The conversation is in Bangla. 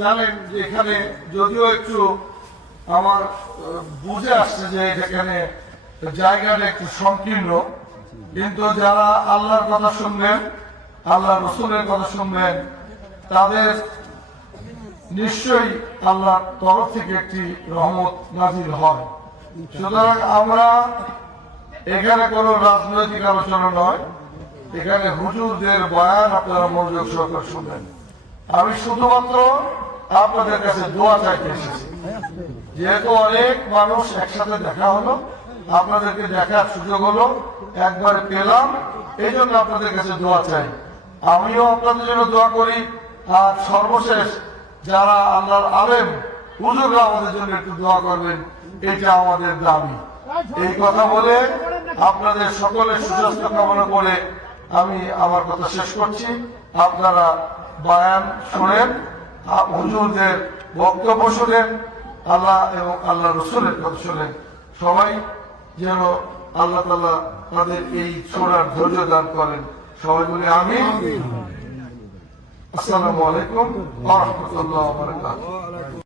জানেন যে এখানে যদিও একটু আমার বুঝে আসছে যে এখানে জায়গাটা একটু সংকীর্ণ, কিন্তু যারা আল্লাহর কথা শুনবেন, আল্লাহ রসুলের কথা শুনবেন, তাদের নিশ্চয়ই আল্লাহর তরফ থেকে একটি রহমত নাজিল হয়। সুতরাং আমরা এখানে কোনো রাজনৈতিক আলোচনা নয়, এখানে হুজুরদের বয়ান আপনারা মনোযোগ সহকারে শুনবেন। আমি শুধুমাত্র আপনাদের কাছে দোয়া চাইতে এসেছি, যেহেতু অনেক মানুষ একসাথে দেখা হলো, আপনাদেরকে দেখার সুযোগ হলো, একবার পেলাম, এই জন্য আপনাদের কাছে দোয়া চাই। আমিও আপনাদের জন্য দোয়া করি। আর সর্বশেষ যারা আল্লাহর আলেম হুজুররা আমাদের জন্য একটু দোয়া করবেন, এটা আমাদের দাবি। এই কথা বলে আপনাদের সকলের সুস্বাস্থ্য কামনা করে আমি আমার কথা শেষ করছি। আপনারা বয়ান শোনেন, হুজুরদের বক্তব্য শোনেন, আল্লাহ এবং আল্লাহ রসুলের কথা শোনেন। সবাই যেন আল্লাহ তাআলা তাদের এই শোনার ধৈর্য দান করেন। সবাই বলে আমিন। আসসালামু আলাইকুম ওয়া রাহমাতুল্লাহি ওয়া বারাকাতুহু।